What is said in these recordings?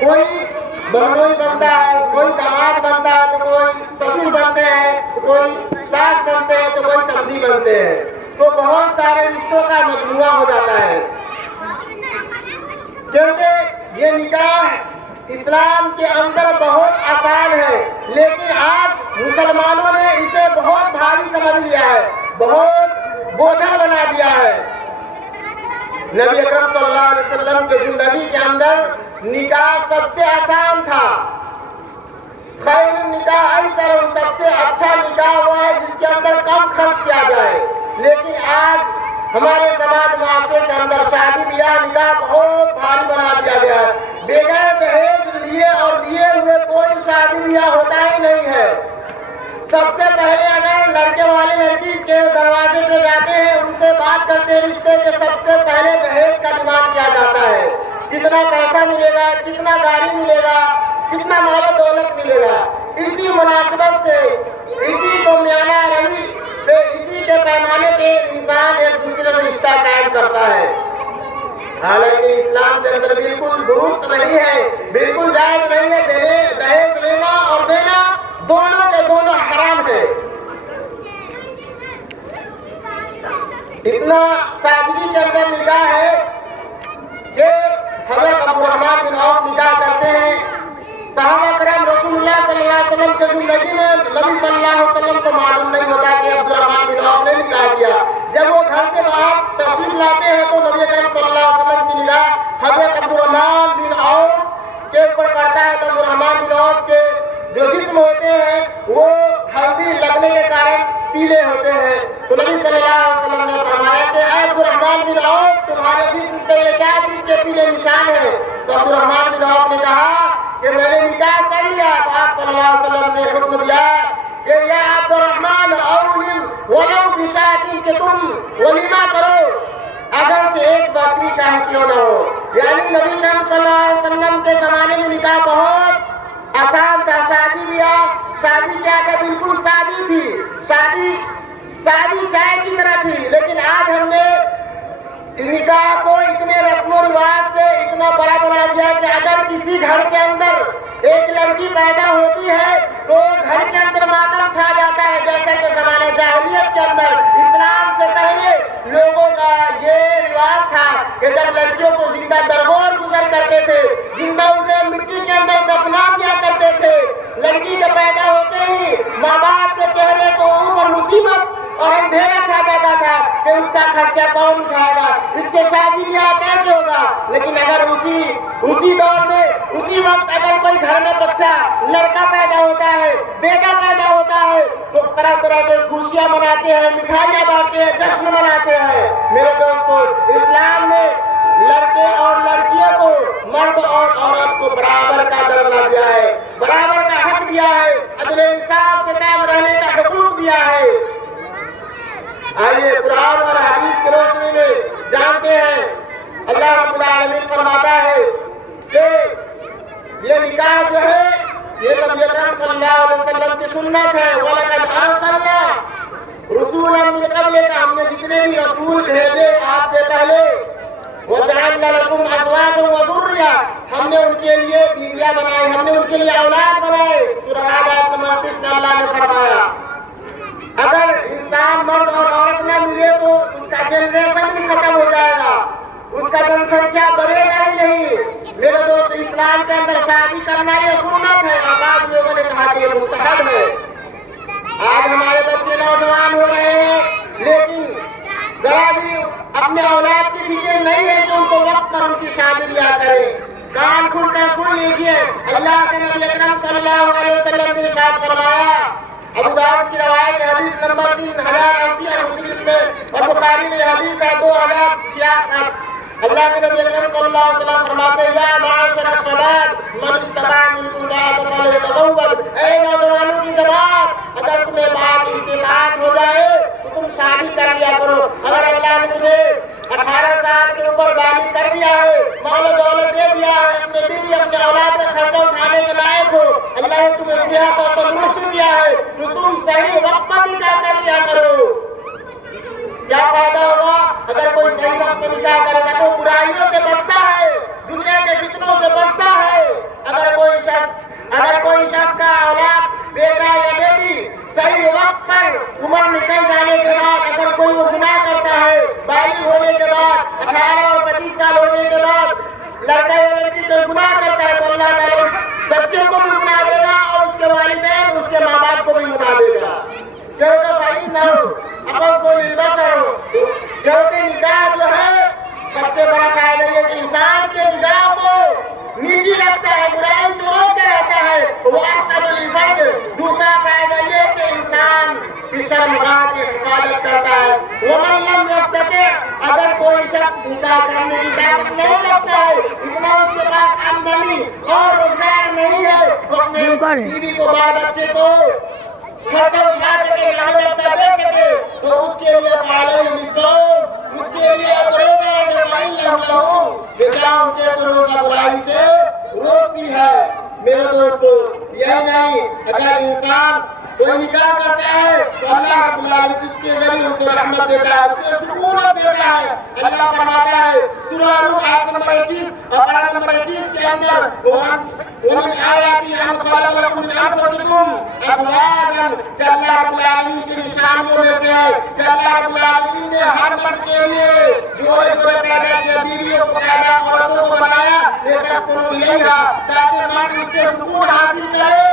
کوئی بہنوئی بنتا ہے، کوئی داماد بنتا ہے تو کوئی سسر بنتے ہیں، کوئی ساس بنتے ہیں تو کوئی سبزی بنتے ہیں، تو بہت سارے رشتوں کا مجموعہ ہو جاتا ہے، کیونکہ یہ نکاح اسلام کے اندر بہت آسان ہے، لیکن آج مسلمانوں نے اسے بہت بھاری سمجھ لیا ہے، بہت بوجھل بنا دیا ہے۔ نبی اکرم صلی اللہ علیہ وسلم کی زندگی کے اندر نکاح سب سے آسان تھا۔ خیر نکاح ایسر، سب سے اچھا نکاح وہ ہے جس کے اندر کم خرچ کیا جائے، لیکن آج ہمارے سماج معاشرے کے اندر شادی بیاہ نکاح بہت بھاری بنا دیا گیا ہے۔ بغیر دہیج لیے اور دیے ہوئے کوئی شادی بیاہ ہوتا ہی نہیں ہے۔ سب سے پہلے اگر لڑکے والے لڑکی کے دروازے پہ جاتے ہیں، ان سے بات کرتے ہیں رشتے کے، سب سے پہلے دہیج کا ڈیمانڈ کیا جاتا ہے، کتنا پیسہ ملے گا، کتنا گاڑی ملے گا، کتنا مال و دولت ملے گا۔ اسی مناسبت سے، اسی کو میانہ روی پہ، اسی کے پیمانے پہ انسان ایک دوسرے سے رشتہ قائم کرتا ہے۔ حالانکہ اسلام کے اندر بالکل درست نہیں ہے، بالکل جائز نہیں ہے، دہیج لینا اور دینا دونوں کے دونوں حرام ہے۔ اتنا سادگی کے اندر نکاح ہے کہ حضرت عبدالرحمن بن عوف نکاح کرتے ہیں۔ صحابہ کرام رسول اللہ صلی اللہ علیہ وسلم کی زندگی میں نبی صلی اللہ علیہ وسلم کو معلوم نہیں ہوتا کہ عبدالرحمن بن عوف نے نکاح کیا۔ جب وہ گھر سے باہر تشریف لاتے ہیں تو نبی کریم صلی اللہ علیہ وسلم کی نگاہ حضرت عبدالرحمن بن عوف کے اوپر پڑتا ہے، تو عبدالرحمن بن عوف کے جو جسم ہوتے ہیں وہ ہلدی لگنے کے کارن پیلے ہوتے ہیں، تو نبی صلی اللہ علیہ وسلم نے فرمایا کہ اے عبدالرحمن بن عوف، تمہارے جسم پہ یہ کیا چیز کے پیلے نشان ہیں؟ تو عبدالرحمن بن عوف نے کہا کہ میں نے نکاح کر لیا۔ تو آپ صلی اللہ علیہ وسلم نے حکم دیا کہ یا عبدالرحمن اولم ولو بشاۃ، کہ تم ولیمہ کرو اگرچہ ایک بکری کا ہی کیوں نہ ہو۔ یعنی نبی کریم صلی اللہ علیہ وسلم کے زمانے میں نکاح بہت آسان تھا۔ شادی کیا کہ بالکل سادی تھی، شادی چائے کی طرح تھی، لیکن آج ہم نے نکاح کو اتنے رسم و رواج سے اتنا بڑا بنا دیا کہ اگر کسی گھر کے اندر ایک لڑکی پیدا ہوتی ہے تو گھر کے اندر ماتم چھا جاتا ہے، جیسا کہ زمانے جاہلیت کے اندر اسلام سے پہلے لوگوں کا یہ رواج تھا کہ جب لڑکیوں کو زندہ درگور گزر کرتے تھے، زندہ اسے مٹی کے اندر دفنا دیا کرتے تھے۔ لڑکی کے پیدا ہوتے ہی ماں باپ کے چہرے کو اوپر مصیبت اور اندھیرا چھا جاتا تھا کہ اس کا خرچہ کون اٹھائے گا، اس کے شادی بیاہ کیسے ہوگا۔ لیکن اگر اسی دور میں اسی وقت اگر کوئی گھر میں بچہ لڑکا پیدا ہوتا ہے، بیٹا پیدا ہوتا ہے، تو طرح طرح کے خوشیاں مناتے ہیں، مٹھائیاں بانٹتے ہیں، جشن مناتے ہیں۔ میرے دوستو، اسلام نے لڑکے اور لڑکیوں کو، مرد اور عورت کو برابر کا درجہ دیا ہے، برابر کا حق دیا ہے، عدل انصاف سے قائم رہنے کا حقوق دیا ہے۔ آئیے قرآن اور حدیث کی روشنی میں جانتے ہیں، اللہ رب العالمین فرماتا ہے کہ یہ نکاح جو ہے یہ نبی اکرم صلی اللہ علیہ وسلم کی سنت ہے۔ وَلَقَدْ أَرْسَلْنَا رُسُولًا مِّن قَبْلِكَ، ہم نے جتنے بھی رسول بھیجے آپ سے پہلے، وَجَعَلْنَا لَكُمْ أَزْوَاجًا وَذُرِّيَّةً، ہم نے ان کے لیے بیویاں بنائی، ہم نے ان کے لیے اولاد بنائے۔ سورہ رعد آیت نمبر 30 میں اللہ نے فرمایا اگر انسان مرد اور عورت نہ ملے تو اس کا جنریشن بھی ختم ہو جائے گا، اس کا جن سنکھیا بڑھے گا ہی نہیں۔ میرے دوست، اسلام کے اندر شادی کرنا یہ سنت ہے، اور بعض لوگوں نے کہا کہ یہ مستحب ہے۔ آج ہمارے بچے نوجوان ہو رہے ہیں، لیکن ذرا بھی اپنے اولاد کی فکر نہیں ہے کہ ان کو وقت پر ان کی شادی بیاہ کریں۔ کان کھول کر سن لیجیے، اللہ کے نبی اکرم صلی اللہ علیہ وسلم نے ارشاد فرمایا، ابو داؤد کی روایت حدیث نمبر 3080 اور مسلم میں اور بخاری میں حدیث ہے 2066۔ اللہ کے نبی اکرم صلی اللہ علیہ وسلم فرماتے ہیں یا معاشر الشباب من استطاع منکم الباءۃ فلیتزوج، اے نوجوانوں کی جماعت، اگر تمہیں بات استطاعت ہو جائے تو تم شادی کر لیا کرو۔ اگر اللہ نے تمہیں 18 سال کے اوپر بالغ کر دیا ہے، مال و دولت دے دیا ہے، اپنے بیوی اپنے اولاد کا خرچہ اٹھانے کے لائق ہو، اللہ نے تمہیں صحت اور تندرستی دیا ہے، تو تم صحیح وقت پر نکاح کر لیا کرو۔ کیا فائدہ ہوگا اگر کوئی صحیح وقت میں نکاح کرے گا؟ تو برائیوں سے بچتا ہے، دنیا کے فتنوں سے بچتا ہے۔ کی طاقت نہیں رکھتا ہے، اتنا اس کے پاس آمدنی اور روزگار نہیں ہے، وہ اپنے بیوی کو بال بچے کو خرچہ اٹھا سکے، لگنے اپنا دے سکے، تو اس کے لیے فعلیہ بالصوم، اس کے لیے بیٹا ان کے روزہ برائی سے روکتی ہے۔ میرے دوستو یہی نہیں، اگر انسان کوئی نکاح کرتا ہے تو اللہ رب العالمین اس کے ذریعے اسے رحمت دیتا ہے، اسے سکونت دیتا ہے۔ اللہ فرماتا ہے سورہ نور آیت نمبر 21 اور پارہ نمبر 21 کے اندر وَمِنْ آيَاتِهِ أَنْ خَلَقَ لَكُم مِّنْ أَنفُسِكُمْ أَزْوَاجًا، کہ اللہ رب العالمین کی نشانیوں میں سے ہے کہ اللہ رب العالمین نے ہر مرد کے لیے جوڑے جوڑے پیدا کیے، بیویوں کو پیدا، عورتوں کو بنایا، لِتَسْكُنُوا إِلَيْهَا، تاکہ مرد اس سے سکون حاصل کرے،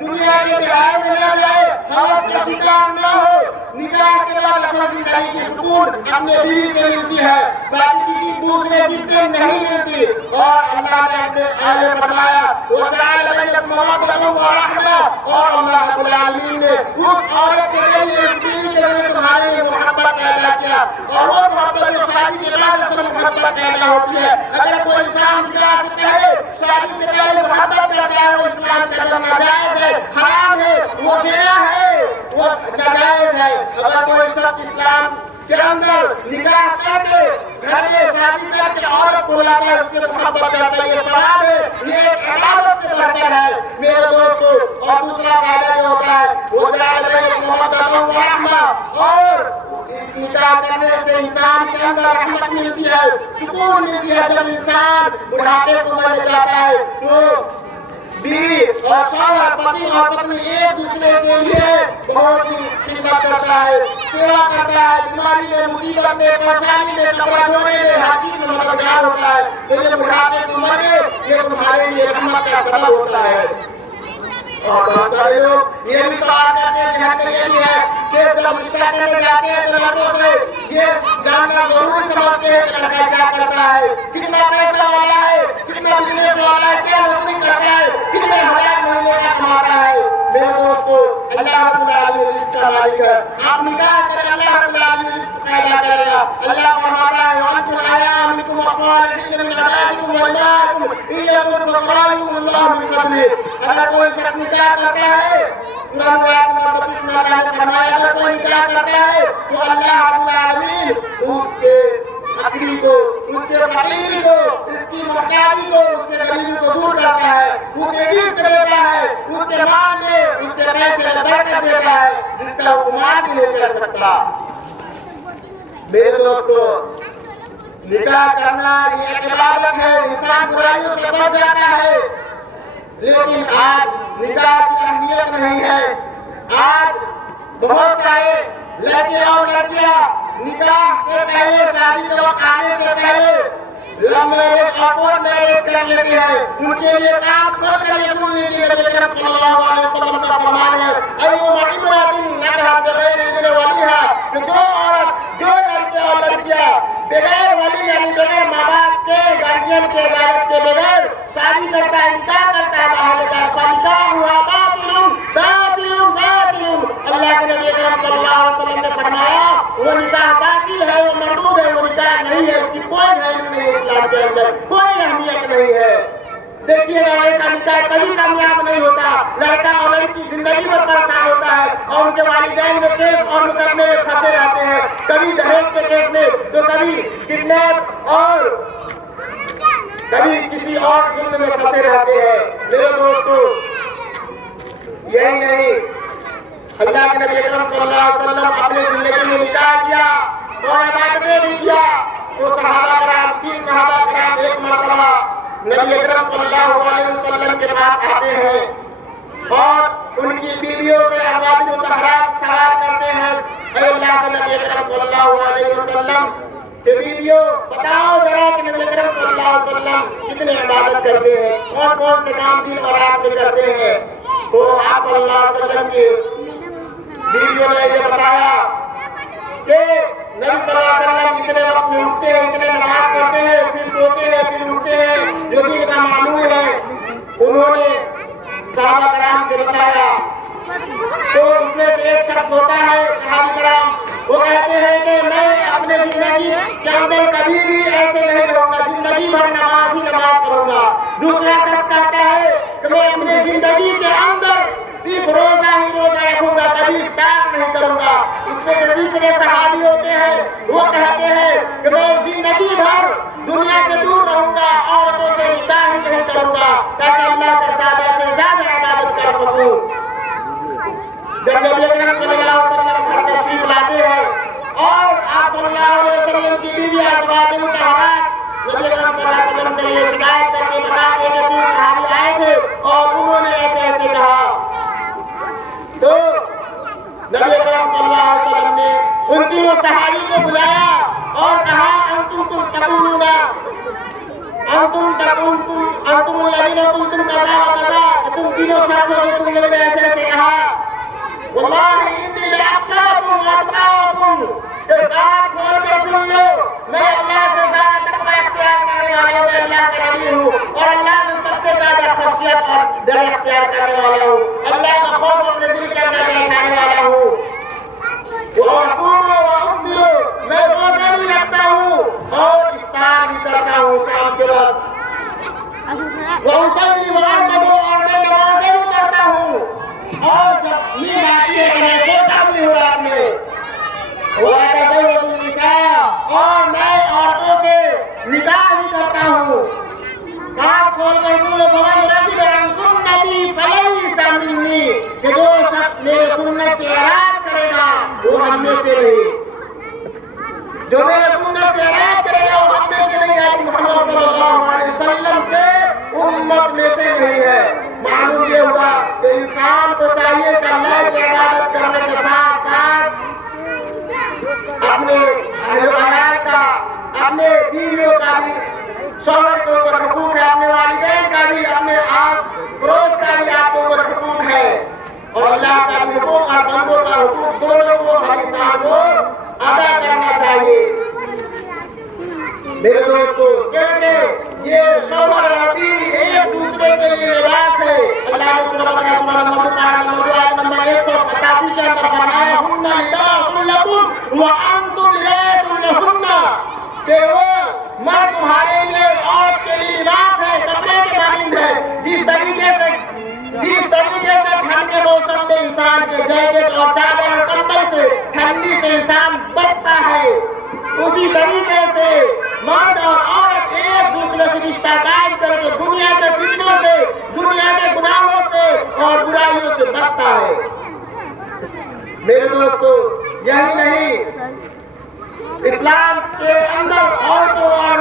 دنیا کے بہائے میں نہ جائے، ہوس کا شکار نہ ہو۔ نکاح کے بعد اصل زندگی کی سکون اپنے بیوی سے ملتی ہے، باقی کسی دوسرے چیز سے نہیں ملتی۔ اور اللہ نے اپنے آیت میں فرمایا وَجَعَلَ بَيْنَكُمْ مَوَدَّةً وَرَحْمَةً، اور اللہ رب العالمین نے اس عورت کے ذریعے، اس بیوی کے ذریعے تمہارے لیے محبت پیدا کیا، اور وہ محبت جو شادی کے بعد اصل محبت پیدا ہوتی ہے۔ اگر کوئی انسان نکاح سے پہلے شادی سے پہلے محبت کرتا ہے، وہ اسلام کے اندر ناجائز ہے، حرام ہے، وہ زنا ہے، وہ ناجائز ہے۔ اگر کوئی شخص اسلام کے اندر نکاح کر کے گھر میں شادی کر کے عورت کو لاتا ہے، اس سے محبت کرتا ہے، یہ ثواب ہے، یہ ایک عبادت سے بڑھتر ہے میرے دوستو۔ اور دوسرا فائدہ یہ ہوتا ہے وَجَعَلَ بَيْنَكُمْ مَوَدَّةً وَرَحْمَةً، اور اس نکاح کرنے سے انسان کے اندر رحمت ملتی ہے، سکون ملتی ہے۔ جب انسان بڑھاپے کو مرنے جاتا ہے تو بیوی اور شوہر، پتی اور پتنی ایک دوسرے کے لیے بہت ہی خدمت کرتا ہے، سیوا کرتا ہے، بیماری میں، مصیبت میں، پریشانی میں، کپڑا دھونے میں، ہر چیز میں مددگار ہوتا ہے۔ تو یہ بڑھاپے کی عمر میں یہ تمہارے لیے رحمت کا سبب ہوتا ہے۔ اور بہت سارے لوگ یہ بھی سوال کرتے ہیں، جہاں یہ بھی ہے کہ جب رشتہ کرنے جاتے ہیں تو لڑکوں سے یہ جاننا ضروری سمجھتے ہیں کہ لڑکا کیا کرتا ہے، کتنا پیسہ والا ہے، کتنا بزنس والا ہے، کیا نوکری کرتا ہے، کتنے ہزار مہینے کا کماتا ہے۔ میرے دوستو اللہ رب العالمین رزق کا مالک ہے، آپ نکاح کریں اللہ رب العالمین رزق پیدا کرے گا۔ اللہ فرماتا ہے وَأَنْتُمْ الْأَيَامُ مِنْكُمْ وَالصَّالِحِينَ مِنْ عِبَادِكُمْ وَإِمَائِكُمْ إِنْ يَكُنْ فُقَرَاء اللَّهُ مِنْ فَضْلِهِ، اگر کوئی شخص نکاح کرتا ہے، سورہ آیت نمبر 32 میں اللہ نے فرمایا اگر کوئی نکاح کرتا ہے تو اللہ رب العالمین اس کے فقیری کو، اس کے فقیری کو، اس کی محتاجی کو، اس کے غریبی کو دور کرتا ہے، اسے رزق دیتا ہے، اس کے مال میں، اس کے پیسے میں برکت دیتا ہے، جس کا حکومت بھی نہیں کر سکتا۔ میرے دوستو نکاح کرنا یہ ایک عبادت ہے، انسان برائیوں سے بچ جاتا ہے، لیکن آج نکاح کی اہمیت نہیں ہے۔ آج بہت سارے لڑکے اور لڑکیاں نکاح سے پہلے، شادی کے وقت آنے سے پہلے لو میرج اور کورٹ میرج کر لیتے ہیں۔ ان کے لیے کام کھول کر یہ سن لیجیے نبی اکرم صلی اللہ علیہ وسلم کا فرمان ہے ایما امرأۃ نکحت بغیر اذن ولیہا، کہ جو عورت، جو لڑکے اور لڑکیاں بغیر ولی یعنی بغیر ماں باپ کے، گارجین کے اجازت کے بغیر شادی کرتا ہے، نکاح کرتا ہے باہر لے کر، فنکاح ہوا باطل باطل باطل، اللہ کے نبی اکرم صلی اللہ علیہ وسلم نے فرمایا وہ نکاح باطل ہے، وہ مردود ہے، وہ نکاح نہیں ہے، اس کی کوئی ویلیو نہیں ہے، اسلام کے اندر کوئی اہمیت نہیں ہے۔ دیکھیے نا ایسا نکاح کبھی کامیاب نہیں ہوتا، لڑکا اور لڑکی زندگی میں پریشان ہوتا ہے اور ان کے والدین میں کیس اور مقدمے میں پھنسے رہتے ہیں، کبھی دہیج کے کیس میں تو کبھی کڈنیپ اور کبھی کسی اور ظلم میں پھنسے رہتے ہیں۔ میرے دوستو یہی نہیں، اللہ کے نبی اکرم صلی اللہ علیہ وسلم اپنے زندگی میں نکاح کیا اور عبادتیں بھی کیا، تو صحابہ کرام، 3 صحابہ کرام ایک مرتبہ نبی اکرم صلی اللہ علیہ وسلم کے پاس آتے ہیں اور ان کی بیویوں سے ازواج مطہرات سوال کرتے ہیں اے اللہ کے نبی اکرم صلی اللہ علیہ وسلم کہ بیویوں بتاؤ ذرا کہ نبی اکرم صلی اللہ علیہ وسلم کتنے عبادت کرتے ہیں، کون کون سے کام دن اور رات میں کرتے ہیں۔ تو آپ صلی اللہ علیہ وسلم کی بیویوں نے یہ بتایا کہ نبی صلی اللہ علیہ وسلم اتنے وقت میں اٹھتے ہیں، اتنے نماز پڑھتے ہیں، پھر سوتے ہیں، پھر اٹھتے ہیں، جو دن کا معمول ہے انہوں نے صحابہ کرام سے بتایا۔ تو اس میں سے ایک شخص ہوتا ہے صحابہ کرام، وہ کہتے ہیں کہ میں اپنے زندگی کے اندر کبھی بھی ایسے نہیں زندگی کے اندر صرف روزہ ہی روزہ رکھوں گا، کبھی افطار نہیں کروں گا۔ اس میں سے تیسرے صحابی ہوتے ہیں، وہ کہتے ہیں کہ میں زندگی بھر دنیا سے دور رہوں گا، عورتوں سے نکاح ہی نہیں کروں گا تاکہ اللہ کا زیادہ سے زیادہ عبادت کر سکوں۔ جب نبی اکرم صلی اللہ علیہ وسلم گھر تشریف لاتے ہیں اور آپ صلی اللہ علیہ وسلم کی بیوی ازواج مطہرات نبی اکرم صلی اللہ علیہ وسلم سے یہ شکایت کر کے بتاتے ہیں کہ 3 صحابی آئے تھے اور انہوں نے ایسے ایسے کہا، تو نبی اکرم صلی اللہ علیہ وسلم نے ان تینوں صحابی کو بلایا اور کہا انتم تقولون انتم الذین قلتم کذا و کذا، تم تینوں شخص ہو جو تم لوگوں نے ایسے ایسے کہا، واللہ انی لأخشاکم واتقاکم، کہ بات کھول کے سن لو، میں اللہ سے زیادہ تقوی اختیار کرنے والا ہوں، میں اللہ کا نبی ہوں اور اللہ سے سب سے زیادہ خشیت اور ڈر اختیار کرنے والا ہوں، اللہ کا خوف اپنے دل کے اندر بیٹھانے والا ہوں۔ وَأَصُومُ وَأُفْطِرُ، میں روزہ بھی رکھتا ہوں اور افطار بھی کرتا ہوں شام کے وقت۔ وَأُصَلِّي وَأَرْقُدُ، اور میں نمازیں بھی کرتا ہوں اور جب نیند آتی ہے تو میں سوتا بھی ہوں رات میں۔ وَأَتَزَوَّجُ النِّسَاءَ، اور میں عورتوں سے نکاح بھی کرتا ہوں۔ کان کھول کر سن لو، فَمَن رَغِبَ عَن سُنَّتِي فَلَيْسَ مِنِّي، کہ جو شخص میرے سنت سے اعراض کرے گا وہ ہم میں سے نہیں، جو میرے سنت سے اعراض کرے گا وہ ہم میں سے نہیں ہے، محمد صلی اللہ علیہ وسلم کے امت میں سے نہیں ہے۔ معلوم یہ ہوا کہ انسان کو چاہیے کہ اللہ کی عبادت کرنے کے ساتھ ساتھ اپنے اہل و عیال کا، اپنے بیویوں کا بھی، شوہر کے اوپر حقوق ہے، اپنے والدین کا بھی، اپنے آس پڑوس کا بھی آپ کے اوپر حقوق ہے، اور اللہ کا بھی حقوق اور بندوں کا حقوق دونوں کو ہر انسان کو ادا کرنا چاہیے۔ میرے دوستو، کیونکہ یہ شوہر اور بیوی ایک دوسرے کے لیے لباس ہے۔ اللہ نے سورہ نمبر 185 کے اندر فرمایا ہن لباس لکم وانتم لباس لہن، کہ وہ مرد تمہارے لیے عورت کے لیے لباس ہے، کپڑے کے مانند ہے۔ جس طریقے سے ٹھنڈ کے موسم میں انسان کے جیکٹ اور چادر اور کمبل سے ٹھنڈی سے انسان بچتا ہے، اسی طریقے سے مرد اور عورت ایک دوسرے سے رشتہ قائم کر کے دنیا کے فتنوں سے، دنیا کے گناہوں سے اور برائیوں سے بچتا ہے۔ میرے دوستو، یہی نہیں، اسلام کے اندر عورتوں اور